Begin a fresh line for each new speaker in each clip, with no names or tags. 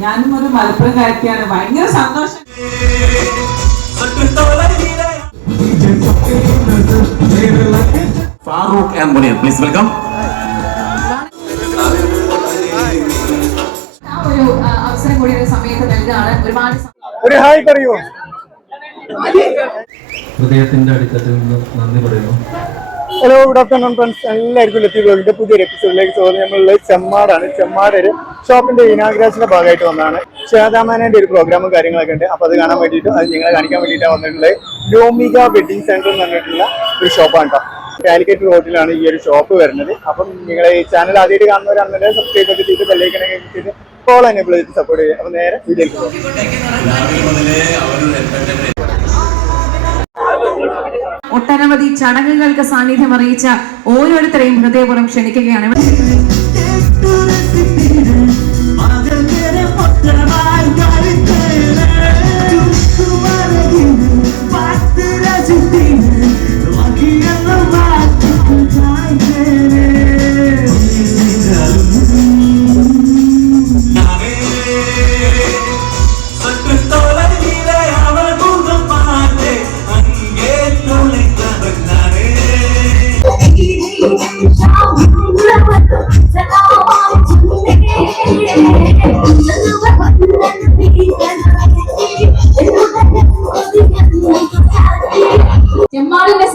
ഞാനും ഒരു മലപ്പുറം കാര്യത്തിയാണ് ഭയങ്കര സന്തോഷം.
ഫാറൂഖ് പ്ലീസ് വെൽക്കം
ഒരു അവസരം കൂടി ഒരു സമയത്ത് നൽകുകയാണ് ഒരുപാട്
ഒരു ഹായ് പറയൂ.
ഹൃദയത്തിന്റെ അടിത്തട്ടിൽ നിന്ന് നന്ദി പറയുന്നു.
ഹലോ ഗുഡ് ആഫ്റ്റർനൂൺ ഫ്രണ്ട്സ് എല്ലാവർക്കും ലത്തി ബ്ലോഗിന്റെ പുതിയൊരു എപ്പിസോഡിലേക്ക് സ്വാഗതം. നമ്മളുള്ളത് ചെമ്മാടാണ്. ചെമ്മാട് ഒരു ഷോപ്പിന്റെ ഇനാഗ്രേഷന്റെ ഭാഗമായിട്ട് വന്നതാണ്. ശ്വേതാമാനന്റെ ഒരു പ്രോഗ്രാമും കാര്യങ്ങളൊക്കെ ഉണ്ട്. അപ്പോൾ അത് കാണാൻ വേണ്ടിയിട്ട് അത് നിങ്ങളെ കാണിക്കാൻ വേണ്ടിയിട്ടാണ് വന്നിട്ടുള്ളത്. ലോമിക വെഡിങ് സെന്റർ എന്ന് പറഞ്ഞിട്ടുള്ള ഒരു ഷോപ്പാണ് കേട്ടോ കാലിക്കറ്റ് റോഡിലാണ് ഈ ഒരു ഷോപ്പ് വരുന്നത്. അപ്പം നിങ്ങളെ ഈ ചാനൽ ആദ്യമായിട്ട് കാണുന്നവരാണെന്നുണ്ടെങ്കിൽ സബ്സ്ക്രൈബ് ഒക്കെ ചെയ്ത് ബെല്ലൈക്കനെ ചെയ്തിട്ട് കോൾ എനേബിൾ ചെയ്ത് സപ്പോർട്ട് ചെയ്യുക. അപ്പോൾ നേരെ വീഡിയോയിലേക്ക്
ഒട്ടനവധി ചടങ്ങുകൾക്ക് സാന്നിധ്യം അറിയിച്ച ഓരോരുത്തരെയും ഹൃദയപൂർവം ക്ഷണിക്കുകയാണ്.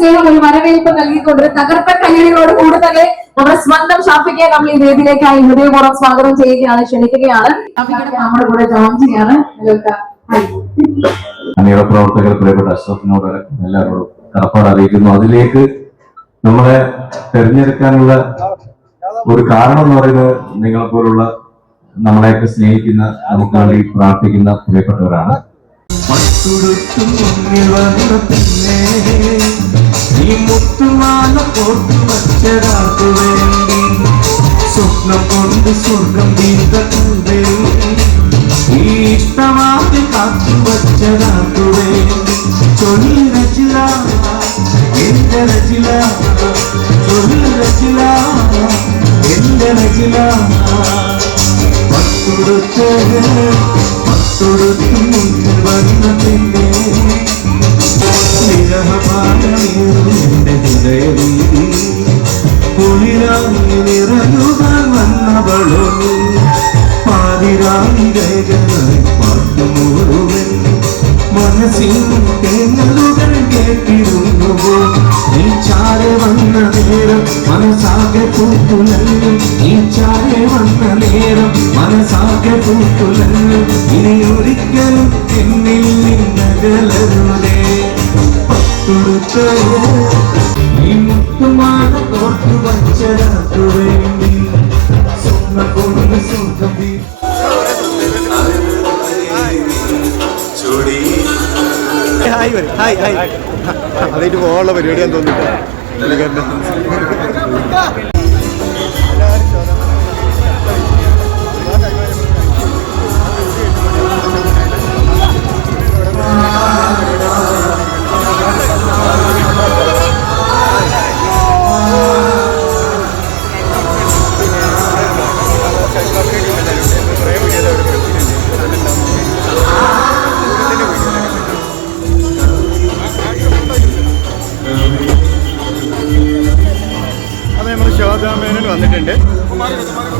സ്നേഹം ഒരു വരവേൽപ്പ് നൽകിക്കൊണ്ട് ഒരു തകർപ്പൻ കല്യാണികളോട് കൂടെ തന്നെ നമ്മുടെ സ്വന്തം ഷാഫിക്ക് നമ്മൾ ഈ വേദിയിലേക്കായി ഹൃദയപൂർവം സ്വാഗതം ചെയ്യുകയാണ് ക്ഷണിക്കുകയാണ്. ഷാഫിക്കയുടെ നമ്മുടെ കൂടെ ജോയിൻ ചെയ്യാണ്.
പ്രവർത്തകർ പ്രിയപ്പെട്ട അഷ്റഫിനോട് എല്ലാവരോടും കടപ്പാട് അറിയിക്കുന്നു. അതിലേക്ക് നമ്മളെ തെരഞ്ഞെടുക്കാനുള്ള ഒരു കാരണം എന്ന് പറയുന്നത് നിങ്ങളെ പോലുള്ള നമ്മളെയൊക്കെ സ്നേഹിക്കുന്ന നമുക്ക് വേണ്ടി പ്രാർത്ഥിക്കുന്ന പ്രിയപ്പെട്ടവരാണ്.
പട്ടുടുത്തും മുന്നിൽ വന്ന പിന്നെ. നീ മുത്തുമാല കോർത്തു വച്ചതാക്കു വേണ്ടി സ്വപ്നം കൊണ്ട് സ്വർഗം വീട്ടേ ഈ ഇഷ്ടമാക്കി കാത്തു വച്ചതാക്കു വേണ്ടി ചൊല്ലി രചില എന്റെ രചില ചൊല്ലി രചില എന്റെ രചില പത്തുടുത്ത് പത്തുടുത്ത് മുന്നിൽ വന്ന പിന്നെ വിരഹപാലമേറുമെന്റെ എന്നിൽ നിന്നകലരുതേ. തോർത്തു കൊണ്ട് ഹായ് വരും. ഹായ് ഹായ്. അതായിട്ട് പോകാനുള്ള പരിപാടിയാന്ന് തോന്നിട്ട് വന്നിട്ടുണ്ട് വണ്ടി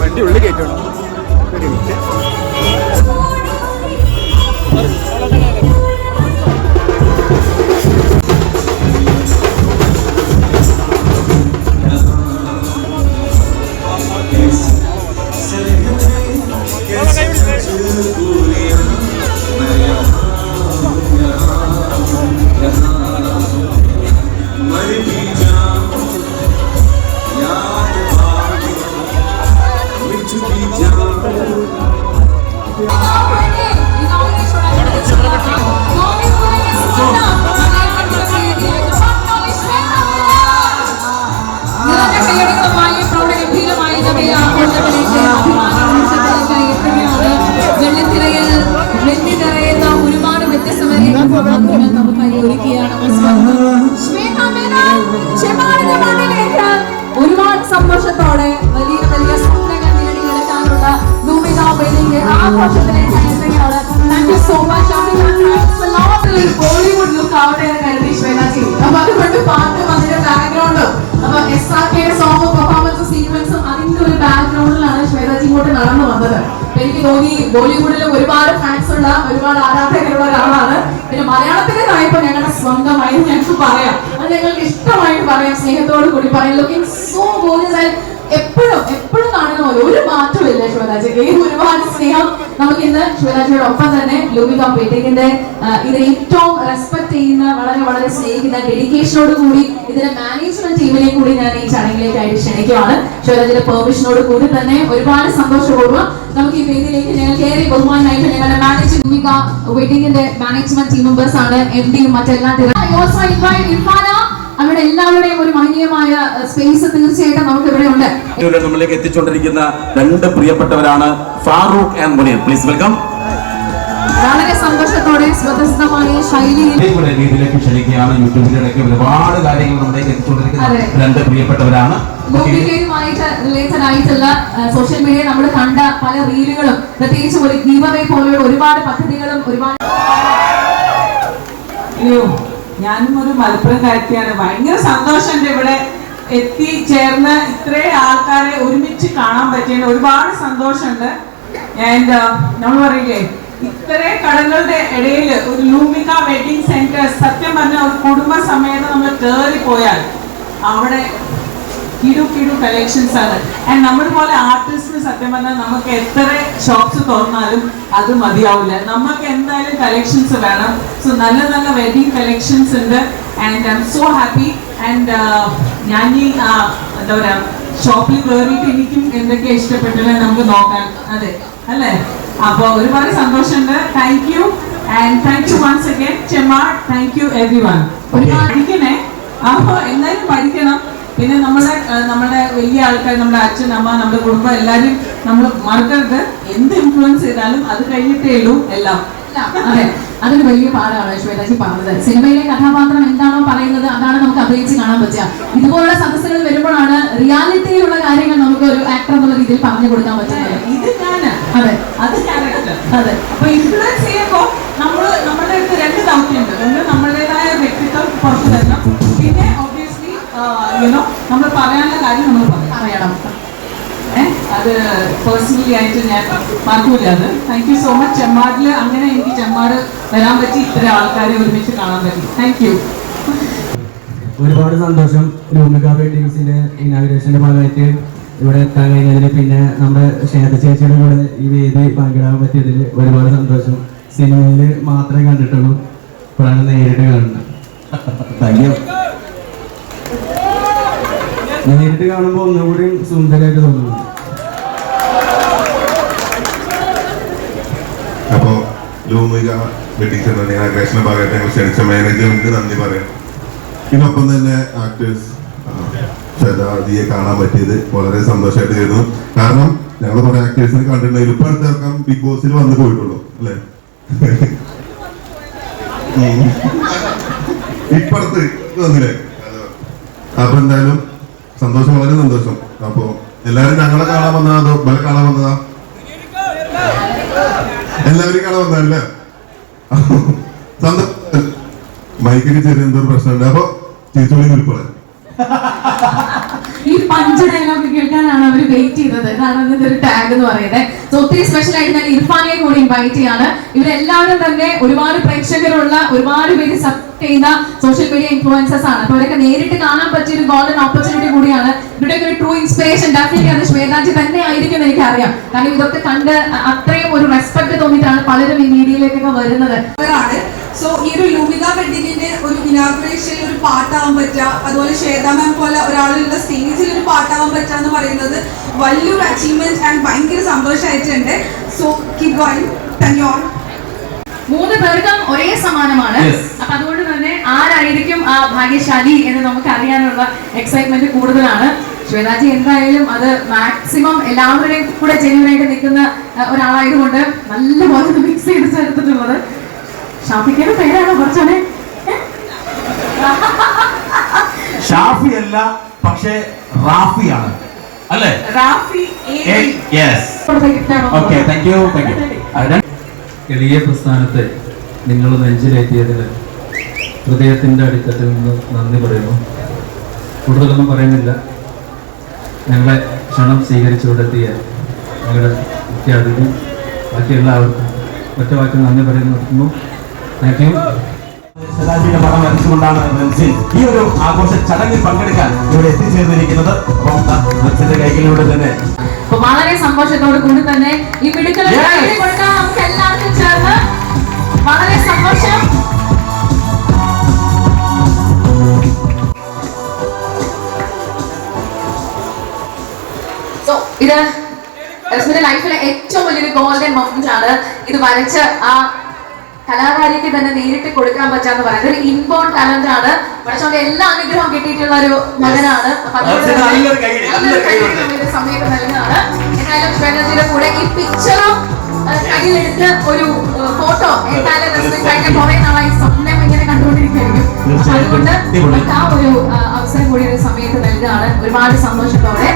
ബോളിവുഡ് ലുക്ക് ആവട്ടെ എന്ന് കരുതി ശ്വേത ചെയ്തു അപ്പൊ അതുകൊണ്ട്
പാട്ടും അതിന്റെ ബാക്ക്ഗ്രൗണ്ടും അപ്പൊ എസ് ആർ കെയുടെ സോങ്ങും പെർഫോമൻസും സീക്വൻസും അതിന്റെ ഒരു ബാക്ക്ഗ്രൗണ്ടിലാണ് ശ്വേതാജി ഇങ്ങോട്ട് നടന്നു വന്നത്
എനിക്ക് തോന്നി ബോളിവുഡിൽ ഒരുപാട് ഫാൻസ് ഉള്ള ഒരുപാട് ആരാധകരുള്ള ഒരാളാണ് പിന്നെ മലയാളത്തിന്റെ കാര്യപ്പോ ഞങ്ങളുടെ സ്വന്തമായി ഞങ്ങൾക്ക് പറയാം അത് ഞങ്ങൾക്ക് ഇഷ്ടമായിട്ട് പറയാം സ്നേഹത്തോട് കൂടി പറയാം ലുക്കിംഗ് ശിവരാജയ്ക്ക് ഒരുപാട് സ്നേഹം. നമുക്ക് ഇന്ന് ശിവരാജയുടെ ഒപ്പം തന്നെ ലൂമിക പേട്ടേക്കിന്റെ ഇത് ഏറ്റവും റെസ്പെക്ട് ചെയ്യുന്ന വളരെ വളരെ സ്നേഹിക്കുന്ന ഡെഡിക്കേഷനോട് കൂടി ഇതിന്റെ മാനേജ്മെന്റ് ടീമിനെ കൂടി ഞാൻ ഈ ചടങ്ങിലേക്കായിട്ട് ക്ഷണിക്കുവാണ്. ശിവരാജയുടെ പെർമിഷനോട് കൂടി തന്നെ ഒരുപാട് സന്തോഷപൂർവം നമുക്ക് ഈ വേദിയിലേക്ക് ഞങ്ങൾ കയറി ബഹുമാനായിട്ട് ഞങ്ങളുടെ മാനേജ് ലൂമിക വെഡിങ്ങിന്റെ മാനേജ്മെന്റ് ടീം മെമ്പേഴ്സ് ആണ് എം ഡിയും മറ്റെല്ലാം അവരുടെ എല്ലാവരുടെയും ഒരു മഹനീയമായ സ്പേസ് തീർച്ചയായിട്ടും നമുക്ക് ഇവിടെ ഉണ്ട്
നമ്മളിലേക്ക് എത്തിച്ചുകൊണ്ടിരിക്കുന്ന രണ്ട് പ്രിയപ്പെട്ടവരാണ് Farooq and Munir. Please welcome
വളരെ സന്തോഷത്തോടെ സ്വതസിദ്ധമായ ശൈലിയിൽ
രീതിയിലേക്ക് ക്ഷണിക്കുകയാണ് യൂട്യൂബിന്റെ ഇടയ്ക്ക് ഒരുപാട് കാര്യങ്ങൾ നമ്മളിലേക്ക് എത്തിച്ചുകൊണ്ടിരിക്കുന്ന രണ്ട് പ്രിയപ്പെട്ടവരാണ്.
ലൂമികയുമായിട്ട് റിലേറ്റഡ് ആയിട്ടുള്ള സോഷ്യൽ മീഡിയ നമ്മൾ കണ്ട പല റീലുകളും പ്രത്യേകിച്ച് ഒരു ഗീവവേ പോലെയുള്ള ഒരുപാട് പദ്ധതികളും ഒരുപാട്
ഞാനും ഒരു മലപ്പുറംകാരത്തിയാണ് ഭയങ്കര സന്തോഷമുണ്ട് ഇവിടെ എത്തിച്ചേർന്ന് ഇത്രയും ആൾക്കാരെ ഒരുമിച്ച് കാണാൻ പറ്റിയതിന് ഒരുപാട് സന്തോഷമുണ്ട്. ആൻഡ് നമ്മൾ പറയില്ലേ ഇത്രയും കടകളുടെ ഇടയിൽ ഒരു ലൂമിക വെഡിങ് സെന്റർ സത്യം പറഞ്ഞ ഒരു കുടുംബ നമ്മൾ കയറി പോയാൽ അവിടെ കിടു കളക്ഷൻസ് ആണ്. ആൻഡ് നമ്മൾ പോലെ ആർട്ടിസ്റ്റിന് സത്യം പറഞ്ഞാൽ നമുക്ക് എത്ര ഷോപ്സ് തുറന്നാലും അത് മതിയാവില്ല. നമുക്ക് എന്തായാലും കളക്ഷൻസ് വേണം. സോ നല്ല നല്ല വെഡിങ് കളക്ഷൻസ് ഉണ്ട്. And I'm so happy and ഞാൻ ഈ എന്താ പറയാ ഷോപ്പിൽ കയറിയിട്ട് എനിക്കും എന്തൊക്കെയാ ഇഷ്ടപ്പെട്ടില്ല നമുക്ക് നോക്കാം. അതെ അല്ലേ? അപ്പോൾ ഒരുപാട് സന്തോഷമുണ്ട്. Thank you and thank you once again ചെമ്മ thank you everyone ഒരുപാട് പഠിക്കണേ. അപ്പോൾ എന്തായാലും പഠിക്കണം. പിന്നെ നമ്മുടെ നമ്മുടെ വലിയ ആൾക്കാർ നമ്മുടെ അച്ഛൻ അമ്മ നമ്മുടെ കുടുംബം എല്ലാവരും നമ്മൾ മറക്കരുത്. എന്ത് ഇൻഫ്ലുവൻസ് ചെയ്താലും അത് കഴിഞ്ഞിട്ടേ ഉള്ളൂ എല്ലാം.
അതെ. അതൊരു വലിയ പാടാണ് ശ്വേതാജി പറഞ്ഞത്. സിനിമയിലെ കഥാപാത്രം എന്താണോ പറയുന്നത് അതാണ് നമുക്ക് അഭിനയിച്ച് കാണാൻ പറ്റുക. ഇതുപോലുള്ള സദസ്സുകൾ വരുമ്പോഴാണ് റിയാലിറ്റിയിലുള്ള കാര്യങ്ങൾ നമുക്ക് ഒരു ആക്ടർ എന്നുള്ള രീതിയിൽ പറഞ്ഞു കൊടുക്കാൻ പറ്റുന്നത്.
ഇത് യുനോ നമ്മൾ പറയാനുള്ള കാര്യം നമ്മൾ പറയണം. അത് പേഴ്സണലി ആയിട്ട് ഞാൻ മറക്കൂല അത്. താങ്ക് യു സോ മച്ച് ചെമ്മാടിൽ അങ്ങനെ എനിക്ക് ചെമ്മാട് വരാൻ പറ്റി ഇത്ര ആൾക്കാരെ ഒരുമിച്ച് കാണാൻ പറ്റി. താങ്ക് യു
ഒരുപാട് സന്തോഷം ലൂമിക പെയിന്റിങ്സിന്റെ ഇനാഗ്രേഷന്റെ ഭാഗമായിട്ട് ഇവിടെ എത്താൻ കഴിഞ്ഞതിന് പിന്നെ നമ്മുടെ ശ്വേത ചേച്ചിയുടെ കൂടെ ഈ വേദി പങ്കിടാൻ പറ്റിയതിൽ ഒരുപാട് സന്തോഷം. സിനിമയിൽ മാത്രമേ കണ്ടിട്ടുള്ളൂ. ഇപ്പോഴാണ് നേരിട്ട് കാണുന്നത്.
താങ്ക് യു
നേരിട്ട് കാണുമ്പോൾ ഒന്നുകൂടി സുന്ദരമായിട്ട് തോന്നുന്നു.
അപ്പോ ലൂമിക വെഡിങ് സെന്ററിന്റെ പറയട്ടെ ക്ഷണിച്ച മാനേജർക്ക് നന്ദി പറയാം. ഇതിനൊപ്പം തന്നെ ആക്ടേഴ്സ് കാണാൻ പറ്റിയത് വളരെ സന്തോഷമായിട്ട് കരുതുന്നു കാരണം ഞങ്ങൾ കുറെ ആക്ടേഴ്സിനെ കണ്ടിട്ടുണ്ടെങ്കിൽ ഇപ്പൊ അടുത്ത ഇറക്കം ബിഗ് ബോസിൽ വന്ന് പോയിട്ടുള്ളൂ അല്ലേ. ഇപ്പടുത്ത് വന്നില്ലേ? അപ്പൊ എന്തായാലും സന്തോഷം വളരെ സന്തോഷം. അപ്പൊ എല്ലാരും ഞങ്ങളെ കാണാൻ വന്നതാ ബല കാണാൻ വന്നതാ? എല്ലാവരും കാണാൻ വന്നതല്ലേ മൈക്കിന് ചെറിയ എന്തോ പ്രശ്നമുണ്ട്. അപ്പൊ തിരിച്ചോളി നിൽപ്പളെ
ഈ പഞ്ച് ഡയലോഗ് കേൾക്കാനാണ് അവർ വെയിറ്റ് ചെയ്തത്. കാരണം ഇതിന്റെ ഒരു ടാഗ് എന്ന് പറയുന്നത്. സോ ഒത്തിരി സ്പെഷ്യൽ ആയിട്ട് ഞാൻ ഇർഫാനെ കൂടി ഇൻവൈറ്റ് ചെയ്യാണ്. ഇവരെല്ലാവരും തന്നെ ഒരുപാട് പ്രേക്ഷകരുള്ള ഒരുപാട് പേര് ചെയ്യുന്ന സോഷ്യൽ മീഡിയ ഇൻഫ്ലുവൻസേഴ്സ് ആണ്. അപ്പൊ അവരൊക്കെ നേരിട്ട് കാണാൻ പറ്റിയ ഒരു ഗോൾഡൻ ഓപ്പർച്യൂണിറ്റി കൂടിയാണ്. ഇവിടെയൊക്കെ ഒരു ട്രൂ ഇൻസ്പിറേഷൻ ഡെഫിനറ്റ്ലി അത് ശ്വേതാജി തന്നെ ആയിരിക്കും എന്ന് എനിക്കറിയാം. കാരണം ഇതൊക്കെ കണ്ട് അത്രയും ഒരു റെസ്പെക്ട് തോന്നിയിട്ടാണ് പലരും ഈ മീഡിയയിലേക്കൊക്കെ വരുന്നത്.
സോ ഈ ഒരു ലൂമിക വെഡിങ്ങിന്റെ ഒരു ഇനാഗ്രേഷനിൽ ഒരു പാട്ടാവാൻ പറ്റുക അതുപോലെ ശ്വേത മാം പോലെ ഒരാളുള്ള സ്റ്റേജിൽ ഒരു പാട്ടാവാൻ പറ്റുക എന്ന് പറയുന്നത് വലിയൊരു അച്ചീവ്മെന്റ് ആൻഡ് ഭയങ്കര സന്തോഷമായിട്ടുണ്ട് so keep going thank you
മൂന്ന് പേർക്കും ഒരേ സമാനമാണ്. അപ്പൊ അതുകൊണ്ട് ആരായിരിക്കും ആ ഭാഗ്യശാലി എന്ന് നമുക്ക് അറിയാനുള്ള എക്സൈറ്റ്മെന്റ് കൂടുതലാണ്. ശ്വേതാജി എന്തായാലും അത് മാക്സിമം എല്ലാവരുടെയും കൂടെ ജെന്യൂൻ ആയിട്ട് നിൽക്കുന്ന ഒരാളായതുകൊണ്ട് നല്ല നല്ലപോലെ മിക്സ് ചെയ്ത് ചേർത്തിട്ടുള്ളത്. ഷാഫിക്കയുടെ പേരാണോ കുറച്ചാണ്
ഷാഫി അല്ല പക്ഷേ റാഫിയാണ്. അല്ലേ? Rafi okay thank you thank you
എളിയ പ്രസ്ഥാനത്തെ നിങ്ങൾ നെഞ്ചിലേറ്റിയതിൽ ഹൃദയത്തിന്റെ അടിത്തട്ടിൽ നിന്ന് നന്ദി പറയുന്നു. കൂടുതലൊന്നും പറയുന്നില്ല. ഞങ്ങളെ ക്ഷണം സ്വീകരിച്ചു കൊടുത്തിയ ഞങ്ങളുടെ മുഖ്യ അതിഥി ബാക്കി എല്ലാവർക്കും ഒറ്റ വാക്കി നന്ദി പറയുന്നു നിർത്തുന്നു. താങ്ക് യു
ശതാജിയുടെ പടം മനസ്സുകൊണ്ടാണ് റെൻസിൻ ഈ ഒരു ആഘോഷ ചടങ്ങിൽ പങ്കെടുക്കാൻ ഇവിടെ എത്തിച്ചേർന്നിരിക്കുന്നത്. റെൻസിന്റെ കൈകളിലൂടെ തന്നെ.
വളരെ സന്തോഷത്തോട് കൂടി തന്നെ ഈ മിടുക്കൽ ഇത് രശ്മിന്റെ ലൈഫിലെ ഏറ്റവും വലിയൊരു ഗോൾഡൻ മൊമെന്റ് ആണ്. ഇത് വരച്ച് ആ കലാകാരിക്ക് തന്നെ നേരിട്ട് കൊടുക്കാൻ പറ്റാന്ന് പറയുന്നത് ഒരു ഇൻബോൺ ടാലന്റ് ആണ്. പഠിച്ചോണ്ട് എല്ലാ അനുഗ്രഹവും കിട്ടിയിട്ടുള്ള ഒരു മകനാണ്. സമയത്ത് നൽകുന്നതാണ്. എന്തായാലും ശ്വേതജിയുടെ കൂടെ ഈ പിക്ചറും കയ്യിലെടുത്ത് ഒരു ഫോട്ടോ എന്തായാലും രശ്മി കഴിഞ്ഞ കുറെ നാളായി സ്വപ്നം ഇങ്ങനെ കണ്ടുകൊണ്ടിരിക്കുകയായിരിക്കും. അതുകൊണ്ട് ആ ഒരു അവസരം കൂടി ഒരു സമയത്ത് നൽകുകയാണ് ഒരുപാട് സന്തോഷത്തോടെ.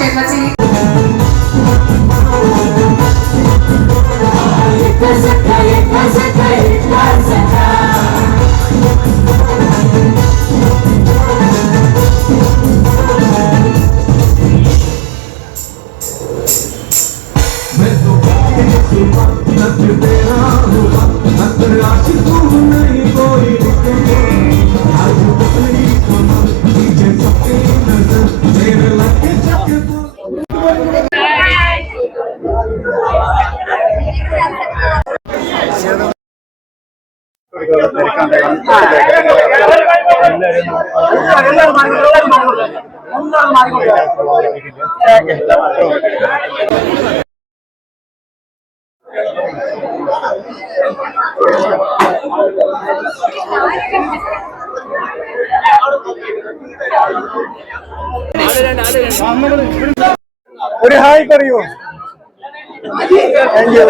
സോ
ഒരു ഹായ് പറയൂ. Thank you